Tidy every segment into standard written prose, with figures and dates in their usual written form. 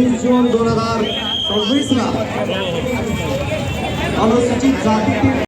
23 जून 2026 ला अनुसूचित जाती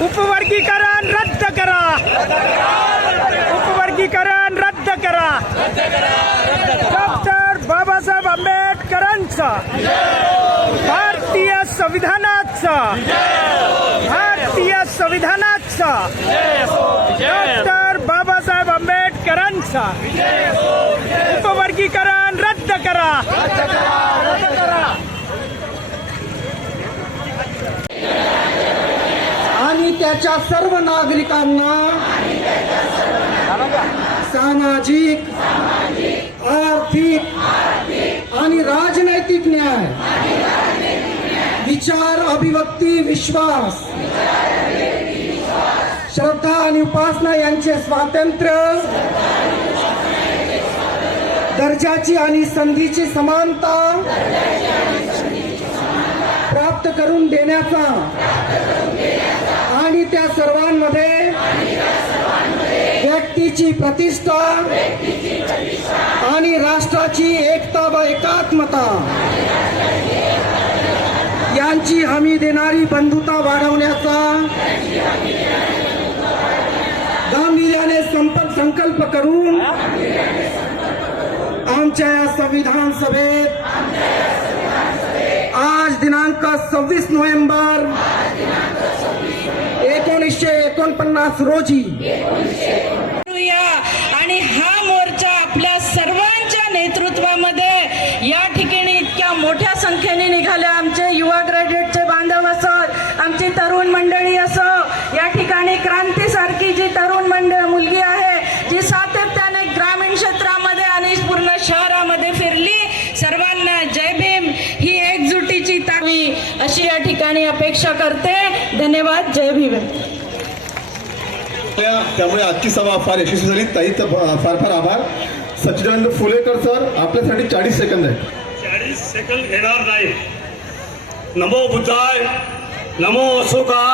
उपवर्गीकरण रद्द करा, उपवर्गीकरण रद्द करा. डॉक्टर बाबासाहेब आंबेडकरांचा, भारतीय संविधानाचा, भारतीय संविधानाचा, डॉक्टर बाबासाहेब आंबेडकरांचा उपवर्गीकरण रद्द करा. आणि त्याच्या सर्व नागरिकांना सामाजिक, आर्थिक आणि राजनैतिक न्याय, विचार, अभिव्यक्ती, विश्वास, श्रद्धा आणि उपासना यांचे स्वातंत्र्य, दर्जाची आणि संधीची समानता प्राप्त करून देण्याचा आणि त्या सर्वांमध्ये व्यक्तीची प्रतिष्ठा आणि राष्ट्राची एकता व एकात्मता यांची हमी देणारी बंधुता वाढवण्याचा गांभीर्याने संकल्प करून आमच्या या संविधान सभेत आज दिनांक 26 नोव्हेंबर 1949 रोजी आणि हा मोर्चा आपल्या सर्वांच्या नेतृत्वामध्ये या ठिकाणी इतक्या मोठ्या संख्येने निघाले. आमचे युवा ग्रॅज्युएटचे बांधव असो, आमची तरुण मंडळी असो, या ठिकाणी क्रांतीसारखी जी तरुण मुलगी आहे जी सातत्याने ग्रामीण क्षेत्रामध्ये आणि पूर्ण शहरामध्ये फिरली. सर्वांना जय भीम ही एकजुटीची तावी अशी या ठिकाणी अपेक्षा करते. धन्यवाद. जय भीम. त्यामुळे आजची सभा फार यशस्वी झाली. ताईचं फार फार आभार. सच्चिदानंद फुलेकर सर, आपल्यासाठी 40 सेकंद आहे. 40 सेकंड घेणार नाही. नमो बुद्धाय, नमो अशोका,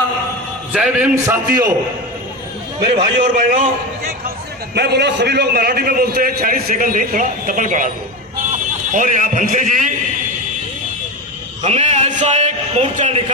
जय भीम साथियों, मेरे भाइयों और बहनों. मैं बोला, सभी लोग मराठी में बोलते हैं, 40 सेकंड नहीं, थोड़ा डबल बढ़ा दो. और यहाँ भंसले जी, हमें ऐसा एक मोर्चा निकाल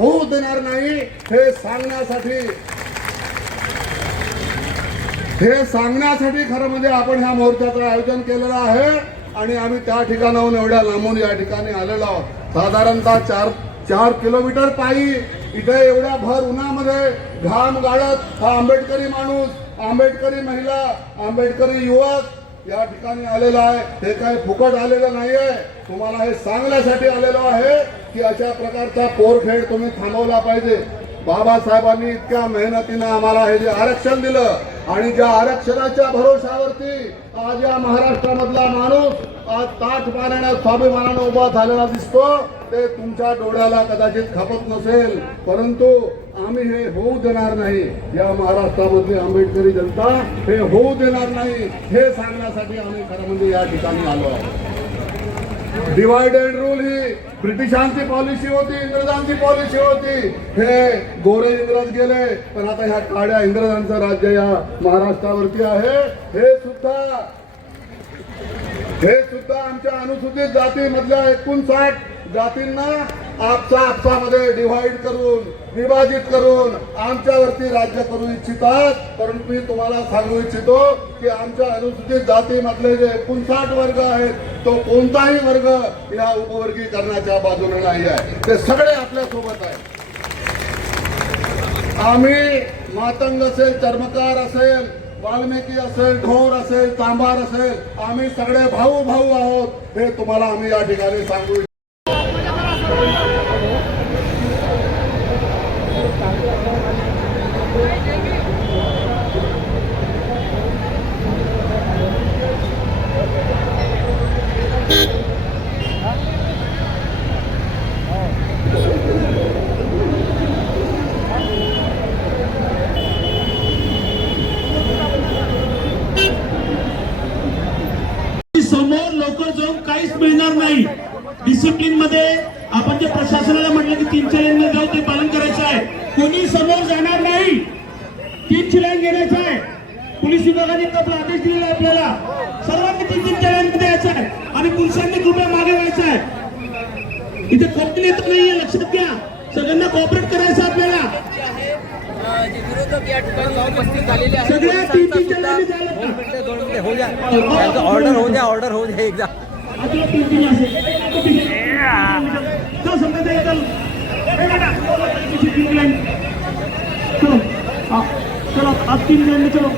होऊ देणार नाही हे सांगण्यासाठी खरं म्हणजे आपण ह्या मोर्चाचं आयोजन केलेलं आहे. आणि आम्ही त्या ठिकाणाहून एवढ्या लांबून या ठिकाणी आलेलो आहोत. साधारणतः 4 किलोमीटर पायी इथे एवढ्या भर उन्हामध्ये घाम गाळत हा आंबेडकरी माणूस, आंबेडकरी महिला, आंबेडकरी युवक या ठिकाणी आलेलो आहे हे काय फुकट आलेलं नाहीये. तुम्हाला हे सांगण्यासाठी आलेलो आहे की अशा प्रकारचा पोरखेड तुम्ही थांबवला पाहिजे. बाबासाहेबांनी इतक्या मेहनतीनं आम्हाला हे जे आरक्षण दिलं आणि ज्या आरक्षणाच्या भरोशावरती आज या महाराष्ट्रामधला माणूस आज ताठ पाण्याने स्वाभिमानानं उभा झालेला दिसतो ते तुमच्या डोळ्याला कदाचित खपत नसेल, परंतु आम्ही हे होऊ देणार नाही. या महाराष्ट्रामधली आंबेडकरी जनता हे होऊ देणार नाही हे सांगण्यासाठी आम्ही खरं म्हणजे या ठिकाणी आलो आहोत. डिवाइड अँड रूल ही ब्रिटिशांची पॉलिसी होती, इंग्रजांची पॉलिसी होती. हे गोरे इंग्रज गेले पण आता ह्या काळ्या इंग्रजांचं राज्य या महाराष्ट्रावरती आहे. हे सुद्धा आमच्या अनुसूचित जातीमधल्या 59 जातींना आपसामध्ये डिव्हाइड करून विभाजित करून आमच्यावरती राज्य करू इच्छितात. परंतु मी तुम्हाला सांगू इच्छितो की आमच्या अनुसूचित जातीमधले जे 59 वर्ग आहेत तो कोणताही वर्ग या उपवर्गीकरणाच्या बाजूने नाही आहे. ते सगळे आपल्या सोबत आहेत. आम्ही मातंग असेल, चर्मकार असेल, वाल्मिकी असेल, ढोर असेल, चांभार असेल, आम्ही सगळे भाऊ भाऊ आहोत हे तुम्हाला आम्ही या ठिकाणी सांगू. समोर लवकर जाऊन काहीच मिळणार नाही. डिसिप्लिन मध्ये आपण जे प्रशासनाला म्हटलं की 3च्या लाईनला जाऊ ते पालन करायचं आहे. कोणी समोर जाणार नाही, 3ची लाईन घेण्याचं आहे. पोलीस विभागाने आपला आदेश दिलेला आहे आपल्याला सर्वांनी 3च्या लाईन मध्ये यायचं आहे आणि पुरुषांनी कृपया मागे व्हायचं आहे. इथे कोणती नेता नाहीये, लक्षात घ्या. सगळ्यांना कॉपरेट करायचं आपल्याला. विरोधक या ठिकाणी उपस्थित झालेले आहेत. सगळ्या 3च्या लाईन ऑर्डर होऊ द्या एकदा. चलो आप 3 लाइन में चलो.